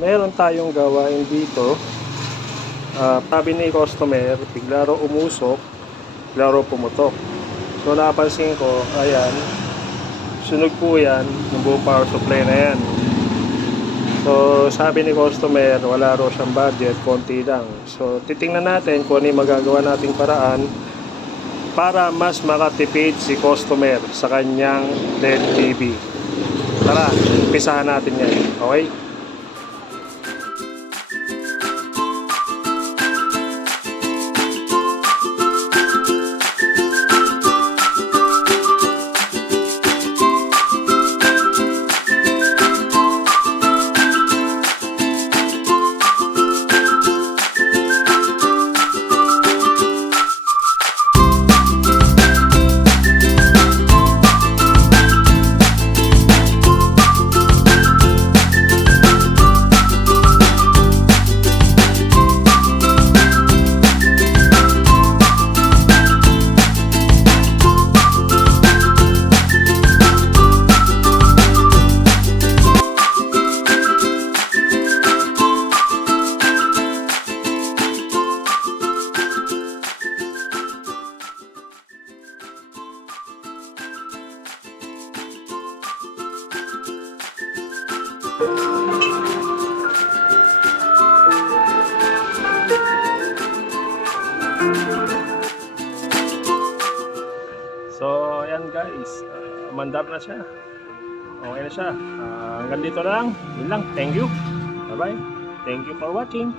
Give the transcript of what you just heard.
meron tayong gawain dito. Sabi ni customer, bigla raw umusok, bigla raw pumutok. So napansin ko, ayan, sunog po yan, yung buong power supply na yan. So sabi ni customer, wala raw siyang budget, konti lang. So titingnan natin kung ano yung magagawa nating paraan para mas makatipid si customer sa kanyang LED TV. Tara, umpisahan natin yan, okay? So ayan guys, mandar na siya. Okay na siya. Hanggang dito lang. Yun lang. Thank you. Bye bye. Thank you for watching.